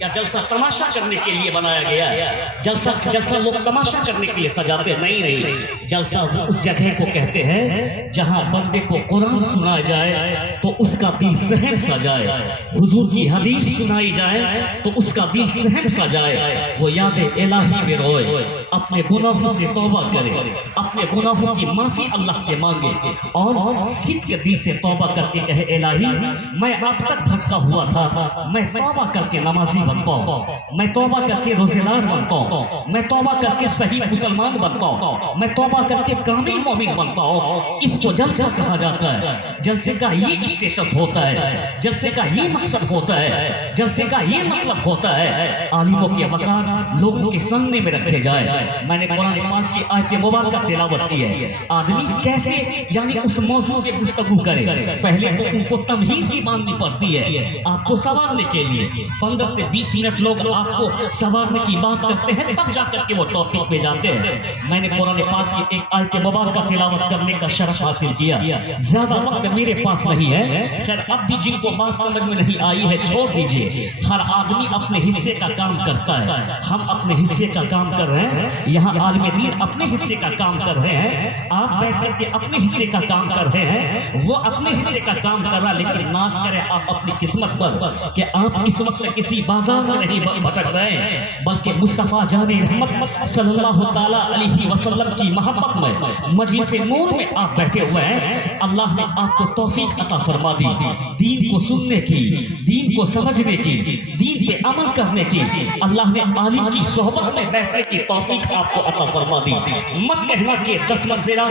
کیا جلسہ تماشا کرنے کے لیے بنایا گیا ہے؟ جلسہ لوگ تماشا کرنے کے لیے سجاتے نہیں، جلسہ اس جگہ کو کہتے ہیں جہاں بندے کو قرآن سنا جائے تو اس کا دل سہم سا جائے، حضور کی حدیث سنائی جائے تو اس کا دل سہم سا جائے، وہ یاد الہی میں روئے، اپنے گناہوں سے توبہ کرے، اپنے گناہوں کی معافی اللہ سے مانگے اور صدق کے دل سے توبہ کر کے کہے الہی میں اب تک بھٹکا ہوا تھا، میں توبہ کر کے نمازی بنتا ہوں، میں توبہ کر کے روزے دار بنتا ہوں، میں توبہ کر کے صحیح مسلمان بنتا ہوں، میں توبہ کر کے کامل مومن بنتا ہوں۔ اس کو جلسہ کہا جاتا ہے، جلسے کا یہ اسٹیٹس ہوتا ہے، جلسے کا یہ مقصد ہوتا ہے، جلسے کا یہ مطلب ہوتا ہے عالموں کے وقار لوگوں کے سامنے میں رکھے جائے۔ میں نے قرآن پاک کی آیت مبارکہ تلاوت کی ہے، آدمی کیسے یعنی اس موضوع پہ گفتگو کرے، پہلے تو ان کو تمہید ہی ماننی پڑتی ہے آپ کو سنوارنے کے لیے، 15 سے 20 منٹ لوگ آپ کو سنوارنے کی بات کرتے ہیں تب جا کر کے وہ ٹاپک پہ جاتے ہیں۔ میں نے قرآن پاک کی ایک آیت مبارکہ تلاوت کرنے کا شرف حاصل کیا، زیادہ وقت میرے پاس نہیں ہے، خیر اب بھی جن کو بات سمجھ میں نہیں آئی ہے چھوڑ دیجئے، ہر آدمی اپنے حصے کا کام کرتا ہے، ہم اپنے حصے کا کام کر رہے ہیں، یہاں عالم دین اپنے حصے کا کام کر رہے ہیں، آپ بیٹھ کر کے اپنے حصے کا کام کر رہے ہیں، وہ اپنے حصے کا کام کر رہا، لیکن ناز کرے آپ اپنی قسمت پر کہ آپ اس وقت کسی بازار میں نہیں بھٹک رہے ہیں، بلکہ مصطفیٰ جان رحمت صلی اللہ تعالیٰ علیہ وسلم کی محبت میں مجلس نور میں آپ بیٹھے ہوئے ہیں۔ اللہ نے آپ کو توفیق عطا فرما دی دین کو سننے کی، دین کو سمجھنے کی، دین پہ عمل کرنے کی، اللہ نے عالم کی صحبت میں بیٹھنے کی توفیق آپ کو عطا فرما دی۔ مت کہنا کہ 10 منزلہ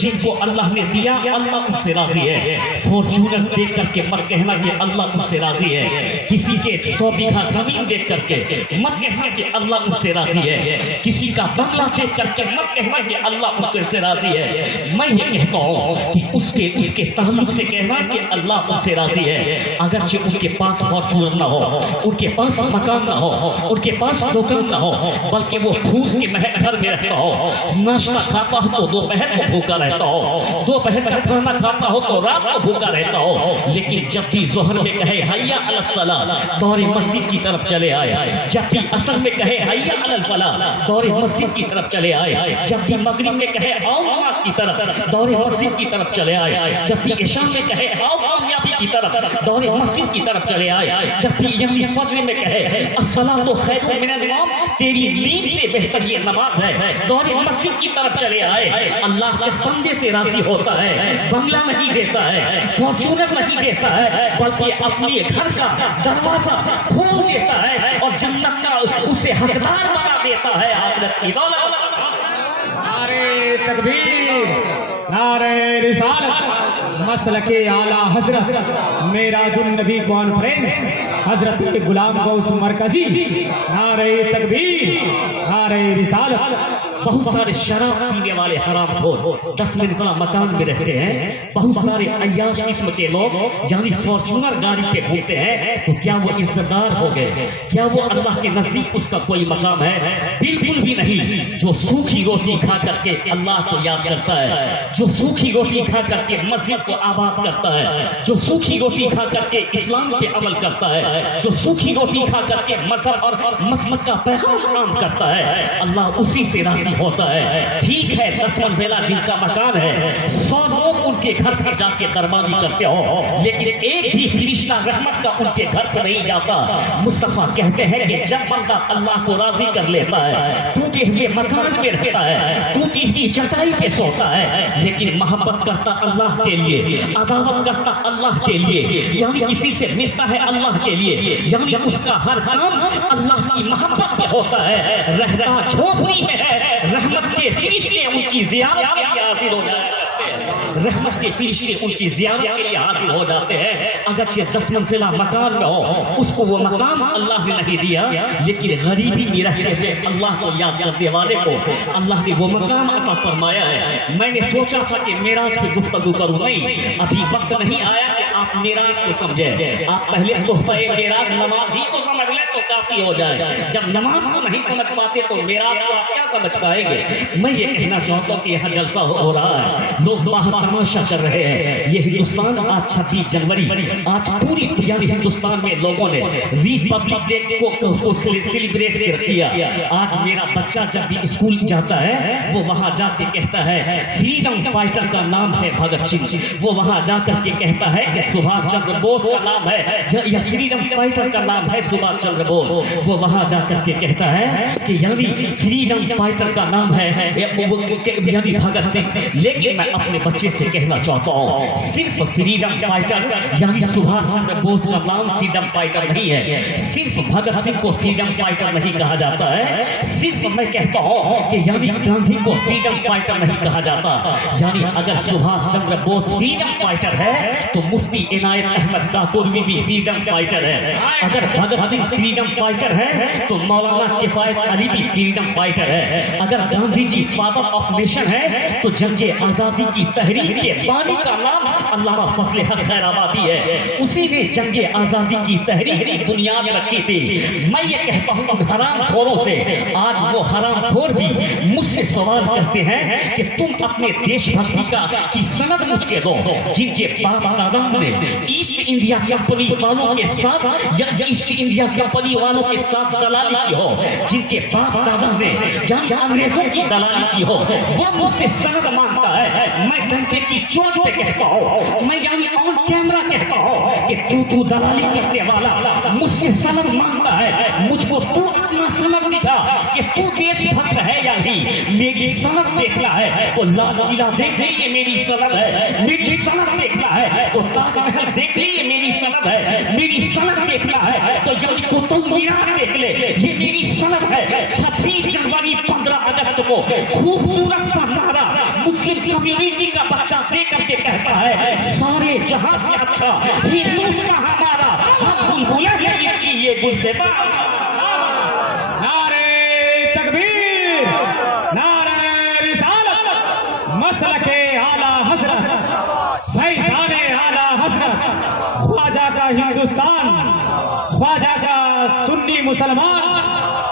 جن کو اللہ نے دیا اللہ ان سے راضی ہے، فارچونر دیکھ کر کے مت کہنا کہ اللہ ان سے راضی ہے، کسی کے 100 بیگھہ زمین دیکھ کر کے مت کہنا کہ اللہ ان سے راضی ہے، کسی کا بنگلہ دیکھ کر کے مت کہنا کہ اللہ ان سے راضی ہے۔ میں یہ کہتا ہوں کہ اس کے تعلق سے کہنا کہ اللہ ان سے راضی ہے، اگرچہ ان کے پاس فارچونر نہ ہو، ان کے پاس مکان نہ ہو، ان کے پاس دکان نہ ہو، بلکہ وہ پھوس کے محل گھر میں رہتا ہو، ناشتہ کھاتا ہو تو دوپہر کو بھوکا رہتا ہو، دوپہر میں کھانا کھاتا ہو تو رات کو بھوکا رہتا ہو، لیکن جب بھی ظہر میں کہے حی علی الصلاۃ دور مسجد کی طرف چلے آئے، جب بھی عصر میں کہے حی علی الفلاح دور مسجد کی طرف چلے آئے، جب بھی مغرب میں کہے آؤ نماز کی طرف دور مسجد کی طرف چلے آئے، جب بھی عشاء میں کہے آؤ کامیابی کی طرف دور مسجد کی طرف چلے آئے، جب بھی یعنی فجر میں کہے الصلاۃ خیر من النوم تیری نیند سے بہتر یہ نماز ہے، دور مسجد کی طرف چلے آئے۔ اللہ جب بندے سے راضی ہوتا ہے بنگلہ نہیں دیتا ہے، فارچونر نہیں دیتا ہے، بلکہ اپنے گھر کا دروازہ کھول دیتا ہے اور جنت کا اسے حقدار بنا دیتا ہے آخرت کی دولت۔ نعرہ تکبیر، نعرہ رسالت، مسلک اعلیٰ حضرت معراج النبی کانفرنس حضرت غلام غوث مرکزی، نعرہ تکبیر، نعرہ رسالت۔ بہت سارے شراب پینے والے حرام خور 10 منزلہ مکان میں رہتے ہیں، بہت سارے عیاش قسم کے لوگ یعنی فارچونر گاڑی پہ گھومتے ہیں، تو کیا وہ عزت دار ہو گئے؟ کیا وہ اللہ کے نزدیک اس کا کوئی مقام ہے؟ بالکل بھی نہیں۔ جو سوکھی روٹی کھا کر کے اللہ کو یاد کرتا ہے، جو سوکھی روٹی کھا کر کے مسجد کو آباد کرتا ہے، جو سوکھی روٹی کھا کر کے اسلام پہ عمل کرتا ہے، جو سوکھی روٹی کھا کر کے مذہب اور مسلک کا پیغام عام کرتا ہے، اللہ اسی سے راضی ہوتا ہے۔ ٹھیک ہے 10 منزلہ جن کا مکان ہے 100 لوگ ان کے گھر پہ جا کے دربانی کرتے ہو، لیکن ایک بھی فرشتہ رحمت کا ان کے گھر پہ نہیں جاتا۔ مصطفیٰ کہتے ہیں کہ جب بندہ اللہ کو راضی کر لیتا ہے ٹوٹے ہوئے مکان میں رہتا ہے، ٹوٹی ہوئی چٹائی پہ سوتا ہے، لیکن محبت کرتا اللہ کے لیے، عداوت کرتا اللہ کے لیے، یعنی کسی سے ملتا ہے اللہ کے لیے، یعنی اس کا ہر کام اللہ کی محبت پہ ہوتا ہے، رہتا جھوپڑی میں ہے، رحمت کے فرشتے ان کی زیارت کے لیے حاضر ہو جاتے ہیں، رحمت کے فرشتے ان کی زیارت کے لیے حاضر ہو جاتے ہیں۔ اگرچہ 10 منزلہ مکان میں ہو، اس کو وہ مقام اللہ نے نہیں دیا، لیکن غریبی میں رہتے ہوئے اللہ کو یاد کرنے والے کو اللہ نے وہ مقام عطا فرمایا ہے۔ میں نے سوچا تھا کہ معراج پہ گفتگو کروں، نہیں ابھی وقت نہیں آیا کہ آپ معراج کو سمجھیں. آپ پہلے تحفہ معراج نماز ہی کو سمجھ لیں تو کافی ہو جائے. جب نماز کو نہیں سمجھ پاتے تو معراج کو آپ کیا سمجھ پائیں گے؟ میں یہ کہنا چاہتا ہوں کہ یہاں جلسہ ہو رہا ہے, لوگ باہر تماشا کر رہے ہیں. یہ ہندوستان آج 26 جنوری, آج پوری پوری ہندوستان میں لوگوں نے ریپبلک ڈے کو سیلیبریٹ کر کیا. آج میرا بچہ جب بھی اسکول جاتا ہے وہ وہاں جا کے کہتا ہے فریڈم فائٹر کا نام ہے بھگت سنگھ. وہ وہاں جا کر کے کہتا ہے کہ سبھاش چندر بوس کا نام ہے, یا فریڈم فائٹر کا نام ہے سبھاش چندر بوس. وہ وہاں جا کر کے کہتا ہے کہ یعنی فریڈم فائٹر کا نام ہے یعنی بھگت سنگھ. لیکن میں اپنے بچے سے کہنا چاہتا ہوں صرف فریڈم فائٹر یعنی سبھاش چندر بوس کا نام فریڈم فائٹر نہیں ہے, صرف بھگت سنگھ کو فریڈم فائٹر نہیں کہا جاتا ہے, صرف میں کہتا ہوں کہ یعنی گاندھی کو فریڈم فائٹر نہیں کہا جاتا. یعنی اگر سبھاش چندر بوس فریڈم فائٹر ہے تو مفتی عنایت احمد کاکوری بھی فریڈم فائٹر ہے. اگر بھگت سنگھ فریڈم فائٹر ہے تو مولانا کفایت علی بھی فریڈم فائٹر ہے. اگر گاندھی جی فادر آف نیشن ہے تو جنگ آزادی کی تحریک کے بانی کا نام علامہ فضل حق خیر آبادی ہے. اسی نے جنگ آزادی کی تحریک کی بنیاد رکھی تھی. میں یہ کہتا ہوں ان حرام خوروں سے, آج وہ حرام خور بھی مجھ سے سوال کرتے ہیں کہ تم اپنے دیش بھکتی کی سند مجھ کے دو, جن کے باپ دادا نے ایسٹ انڈیا کمپنی والوں کے ساتھ ایسٹ انڈیا کمپنی والوں کے ساتھ دلالی کی ہو, جن کے باپ دادا نے یعنی انگریزوں کی دلالی کی ہو, وہ مجھ سے سند مانگتا ہے. میں ڈنڈے کی چوٹ پہ کہتا ہوں, میں یعنی آن کیمرہ کہتا ہوں کہ تو دلالی کرنے والا مجھ سے سند مانگتا ہے. مجھ کو تو اپنا سند دکھا کہ تو دیش بھکت ہے یا نہیں. میری سند دیکھنا ہے تو لال قلعہ دیکھ لیجیے میری سند ہے. میری سند دیکھنا ہے تو تاج محل دیکھ لیجیے میری سند ہے. میری سند دیکھنا ہے تو جب قطب مینار دیکھ لے, یہ میری سند ہے. 26 جنوری 15 اگست کو خوبصورت سا نعرہ مسلم کمیونٹی کا بچہ دے کر کے کہتا ہے سارے جہاں سے اچھا ہندوستان ہمارا, ہم بلبلیں ہیں کی یہ گلشتہ. نعرے تکبیر, نعرے رسالت, مسلک اعلیٰ حضرت, فیضان اعلیٰ حضرت, خواجہ کا ہندوستان, خواجہ کا سنی مسلمان.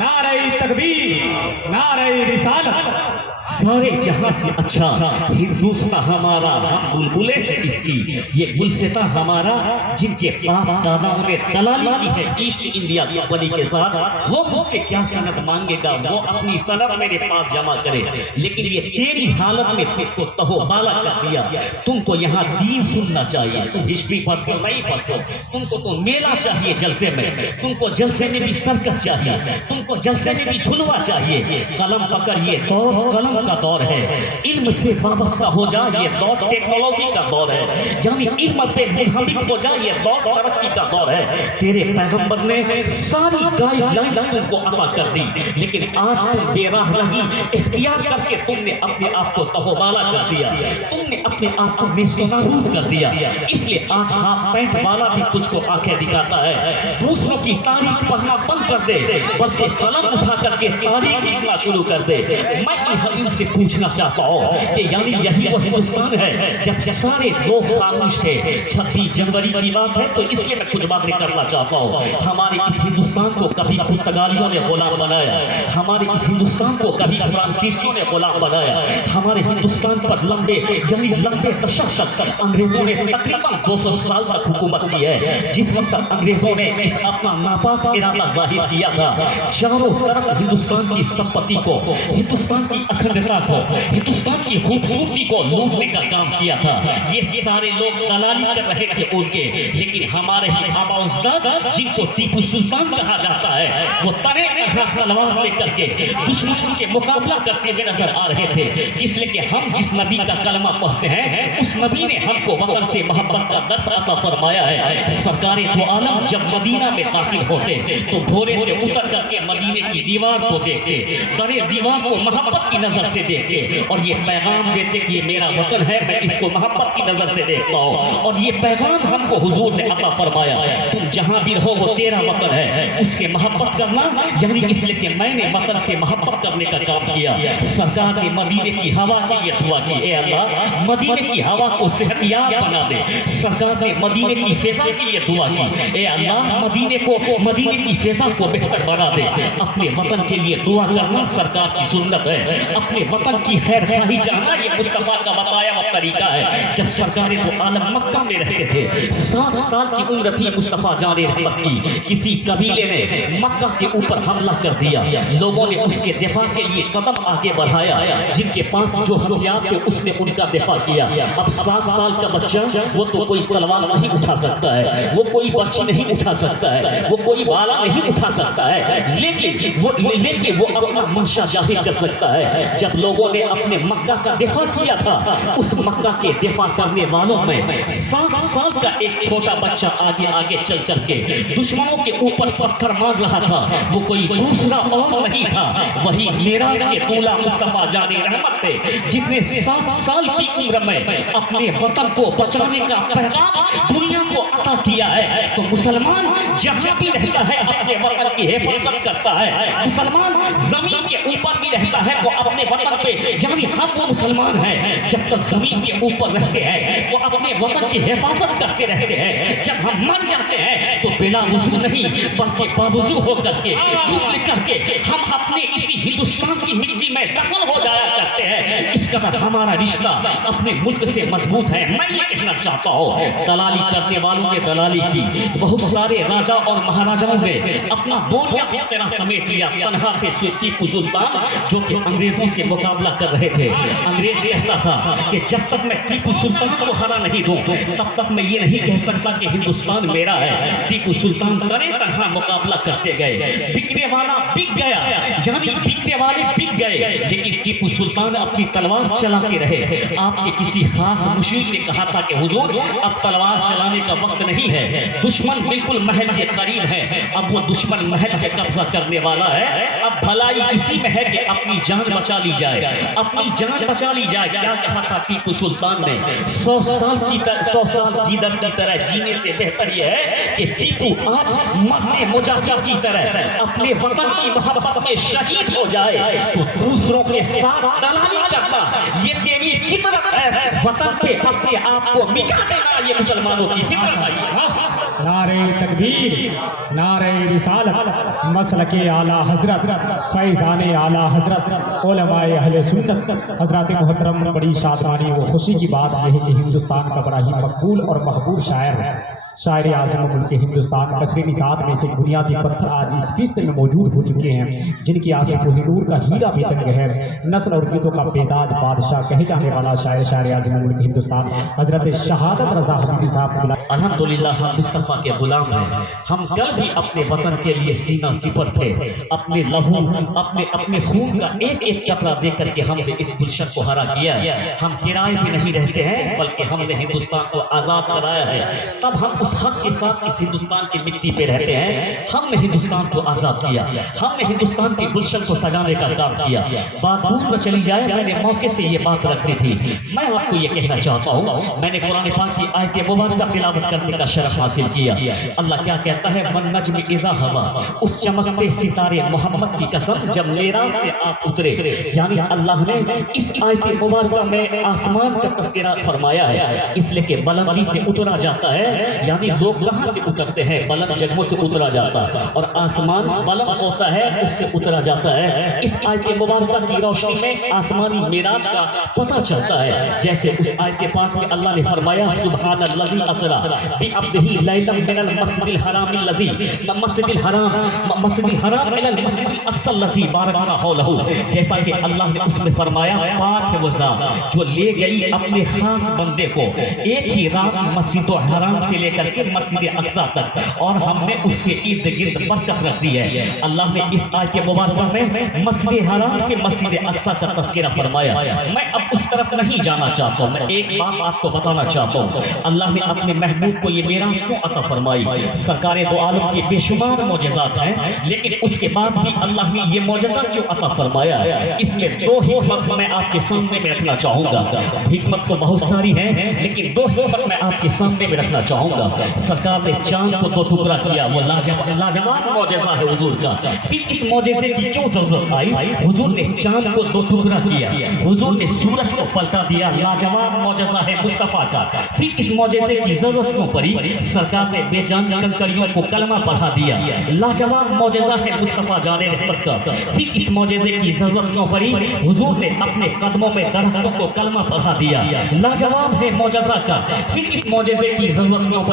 نعرہ تکبیر, نعرہ رسالت. سارے جہاں سے اچھا ہندوستان ہمارا, ہم بلبلیں ہیں اس کی یہ گلشتہ ہمارا. جن کے باپ داداؤں نے دلالی کی ہے ایسٹ انڈیا کمپنی کے ساتھ, وہ مجھ سے کیا سند مانگے گا, وہ اپنی سند میرے پاس جمع کرے. لیکن یہ تیری حالت میں تجھ کو تہو بالا کر دیا. تم کو یہاں دین سننا چاہیے, تم ہسٹری پڑھتے ہو نہیں پڑھتے ہو, تم کو تو میلہ چاہیے جلسے میں, تم کو جلسے میں بھی سرکس چاہیے, تم کو جلسے میں بھی جھلوا چاہیے. قلم پکڑ, یہ دور قلم کا دور ہے, علم سے وابستہ ہو جا, یہ دور ٹیکنالوجی کا دور ہے. یعنی علم پہ منہمک ہو جا, یہ دور ترقی کا دور ہے. تیرے پیغمبر نے ساری گائیڈ لائنز تم کو عطا کر دی, لیکن آج تم بے راہ رہی اختیار کر کے تم نے اپنے آپ کو تہو بالا کر دیا, تم نے اپنے آپ کو نیستنابود کر دیا. اس لیے آج ہاف پینٹ والا بھی تجھ کو آنکھیں دکھاتا ہے. دوسروں کی تاریخ پڑھنا بند کر دے, بلکہ قلم اٹھا کر کے تاریخ لکھنا شروع کر دے. میں ان حضور سے پوچھنا چاہتا ہوں کہ یعنی یہی وہ ہندوستان ہے جب سارے لوگ خاموش تھے. 26 جنوری کی بات ہے تو اس لیے میں کچھ باتیں کرنا چاہتا ہوں. ہمارے اس ہندوستان کو کبھی پرتگالیوں نے غلام بنایا, ہمارے اس ہندوستان کو کبھی فرانسیسیوں نے غلام بنایا. ہمارے ہندوستان پر لمبے دشک تک انگریزوں نے تقریباً 200 سال تک حکومت کی ہے. جس وقت انگریزوں نے اس اپنا ناپاک ارادہ ظاہر کیا تھا, چاروں طرف ہندوستان کی سمپتی کو, ہندوستان کی اکھنڈتا کو, ہندوستان کی خوبصورتی کو لوٹنے کا کام کیا تھا. یہ سارے لوگ دلالی کر رہے تھے ان کے, لیکن ہمارے ہی آبا اجداد جن کو ٹیپو سلطان کہا جاتا ہے, وہ تنے تلوار لے کر کے دشمن سے مقابلہ کرتے ہوئے نظر آ رہے تھے. اس لیے کہ ہم جس نبی کا کلمہ پڑھتے ہیں اس نبی نے ہم کو وطن سے محبت کا درس عطا فرمایا ہے. سرکار دو عالم جب مدینہ میں داخل ہوتے تو گھوڑے سے اتر کر کے مدینے کی دیوار کو دیکھتے, تنے دیوار کو محبت کی نظر سے دیکھتے اور یہ پیغام دیتے کہ یہ میرا وطن ہے, میں اس کو محبت کی نظر سے دیکھتا ہوں. اور یہ پیغام ہم کو حضور نے عطا فرمایا, تم جہاں بھی رہو وہ تیرا وطن ہے, اس سے محبت کرنا یعنی یہی اس لیے کہ میں نے وطن سے محبت کرنے کا کام کیا. سرکار نے مدینے کی ہوا کے لیے دعا کی, اے اللہ مدینے کی ہوا کو صحت یاب بنا دے. سرکار نے مدینے کی فضا کے لیے دعا کی, اے اللہ مدینے کی فضا کو بہتر بنا دے. اپنے وطن کے لیے دعا کرنا سرکار کی سنت ہے. اپنے وطن کی خیر خواہی چاہنا یہ مصطفیٰ کا بتایا ہوا طریقہ ہے. جب سرکار تو عالم مکہ میں رہتے تھے, 7 سال کی عمر تھی مصطفیٰ جان رحمت کی. کسی قبیلے نے مکہ کے اوپر حملہ کر دیا. لوگوں نے اس کے دفاع کے لیے قدم آگے بڑھایا. جن کے پاس جو ہتھیار تھے اس نے ان کا دفاع کیا. اب 7 سال کا بچہ, وہ تو کوئی تلوار نہیں اٹھا سکتا ہے, وہ کوئی برچی نہیں اٹھا سکتا ہے, وہ کوئی بالا نہیں اٹھا سکتا ہے, لیکن وہ اپنا منشا ظاہر کر سکتا ہے. جب لوگوں نے اپنے مکہ کا دفاع کیا تھا, اس مکہ کے دفاع کرنے والوں میں 7 سال کا ایک چھوٹا بچہ آگے چل کے دشمنوں کے اوپر پتھر مار رہا تھا. وہ کوئی دوسرا اور نہیں تھا, وہی معراج کے دولہ مصطفیٰ جان رحمت تھے, جس نے 7 سال کی عمر میں اپنے وطن کو بچانے کا پیغام دنیا کو عطا کیا ہے. تو مسلمان جہاں بھی رہتا ہے اپنے وطن کی حفاظت کرتا ہے. مسلمان زمین کے اوپر بھی رہتا ہے وہ اپنے وطن پہ, یعنی ہم وہ مسلمان ہیں جب تک زمین کے اوپر رہتے ہیں وہ اپنے وطن کی حفاظت کرتے رہتے ہیں. جب ہم مر جاتے ہیں تو بلا وضو نہیں بلکہ باوضو ہو کر کے غسل کر کے ہم اپنے اسی ہندوستان کی مٹی میں دفن ہو جایا کرتے ہیں. اس قدر ہمارا رشتہ اپنے ملک سے مضبوط ہے. میں یہ کہنا چاہتا ہوں, دلالی کرنے والوں نے دلالی کی. بہت سارے راجا اور مہاراجاؤں نے اپنا بوریا اس طرح سمیٹ لیا. تنہا تھے ٹیپو سلطان جو کہ انگریزوں سے مقابلہ کر رہے تھے. انگریز کہتا تھا کہ جب تک میں ٹیپو سلطان کو ہرا نہیں دوں تب تک میں یہ نہیں کہہ سکتا کہ ہندوستان میرا ہے. ٹیپو سلطان تنہا مقابلہ کرتے گئے. بکنے والا بک گیا, یعنی بکنے والے بک گئے, لیکن ٹیپو سلطان اپنی تلوار چلاتے رہے. آپ کے کسی خاص مشیر نے کہا تھا کہ حضور اب تلوار چلانے کا وقت نہیں ہے, دشمن بالکل محل کے قریب ہے, اب وہ دشمن محل پہ قبضہ کرنے والا ہے. اب بھلائی اسی میں ہے کہ اپنی جان بچا لی جائے, اپنی جان بچا لی جائے. کیا کہا تھا ٹیپو سلطان نے, 100 سال گیدڑ کی طرح جینے سے بہتر یہ ہے کہ ٹیپو آج مرنے مجاہد کی طرح اپنے وطن کی محبت میں شہید ہو جائے. تو دوسروں کے ساتھ دلالی کرنا یہ تیری فطرت ہے. وطن پہ اپنے آپ کو مٹا دینا یہ مسلمانوں کی فطرت ہے. نعرہ تکبیر, نعرہ رسالت, مسلک اعلیٰ حضرت, فیضان اعلیٰ حضرت, علماء اہل سنت. حضرات محترم, بڑی شادمانی و خوشی کی بات یہ ہے کہ ہندوستان کا بڑا ہی مقبول اور محبوب شاعر ہے, شاعر اعظم ملک ہندوستان, کثیر نسات میں سے بنیادی پتھر آج اس فیصد میں موجود ہو چکے ہیں جن کی آنکھیں کوہ نور کا ہیرا بے تنگ ہے. نسل اور گیتوں کا بیداد بادشاہ کہے جانے والا شاعر اعظم ملک ہندوستان حضرت شہادت رضا حبیبی صاحب کو الحمدللہ ہم مصطفیٰ کے غلام ہیں. ہم کل بھی اپنے وطن کے لیے سینہ سپر تھے. اپنے لہو اپنے خون کا ایک ایک قطرہ دے کر کے ہم نے اس گلشن کو ہرا کیا. ہم کرائے پہ نہیں رہتے ہیں بلکہ ہم نے ہندوستان کو آزاد کرایا ہے. تب ہم اس حق کے ساتھ اس ہندوستان کی مٹی پہ رہتے ہیں. ہم نے ہندوستان کو آزاد کیا, ہم نے ہندوستان کی گلشن کو سجانے کا کام کیا. بات دور نہ چلی جائے, میں نے موقع سے یہ بات رکھنی تھی. میں آپ کو یہ کہنا چاہتا ہوں, میں نے قرآن پاک کی آیت مبارکہ تلاوت کرنے کا شرف حاصل کیا. اللہ کیا کہتا ہے, وَالنَّجْمِ إِذَا هَوَىٰ, اس چمکتے ستارے محمد کی قسم جب معراج سے آپ اترے. یعنی اللہ نے اس آیت مبارکہ میں آسمان کا تذکرہ فرمایا ہے, اس لیے کہ بلندی سے اترا جاتا ہے. یعنی لوگ کہاں سے اترتے ہیں, بلند جگہوں سے اترا جاتا ہے, اور آسمان بلند ہوتا ہے اس سے اترا جاتا ہے. اس آیت مبارکہ کی روشنی میں آسمانی معراج کا پتہ چلتا ہے. جیسے اس آیت پاک میں اللہ نے فرمایا, سبحان الذی اسریٰ بعبدہ لیلا من المسجد الحرام الى المسجد الاقصى الذی بارکنا حولہ. جیسا کہ اللہ نے اس میں فرمایا, پاک ہے وہ ذات جو لے گئی اپنے خاص بندے کو ایک ہی رات مسجد الحرام سے لے کر کے مسجد اقصی تک, اور ہم نے اس کے ارد گرد برکت رکھ دی ہے. اللہ نے اس آیت مبارکہ میں مسجد حرام سے مسجد اقصی کا تذکرہ فرمایا. میں اب اس طرف نہیں جانا چاہتا ہوں, میں ایک بات آپ کو بتانا چاہتا ہوں. اللہ نے اپنے محبوب کو یہ معراج کیوں عطا عطا فرمائی. سرکار دو عالم کے بے شمار معجزات ہیں، لیکن اس کے بعد بھی اللہ نے یہ معجزہ کیوں عطا فرمایا؟ اس میں دو حکمت میں آپ کے سامنے میں رکھنا چاہوں گا. حکمت تو بہت ساری ہیں، لیکن دو حکمت میں آپ کے سامنے میں رکھنا چاہوں گا. سرکار نے چاند کو دو ٹکڑا کیا، وہ لاجواب معجزہ ہے حضور کا. پھر اس معجزے کی کیوں ضرورت آئی؟ حضور نے چاند کو دو ٹکڑا کیا، حضور نے سورج کو پلٹا دیا، لاجواب معجزہ ہے مصطفیٰ کا. پھر اس معجزے کی ضرورت کیوں پڑی؟ سرکار نے بے جان کنکریوں کو کلمہ پڑھا دیا، لاجواب معجزہ ہے مصطفیٰ جان رحمت کا. پھر اس معجزے کی ضرورت کیوں پڑی؟ حضور نے اپنے قدموں میں درختوں کو کلمہ پڑھا دیا، لاجواب ہے معجزہ کا. پھر اس معجزے کی ضرورت کیوں پڑی؟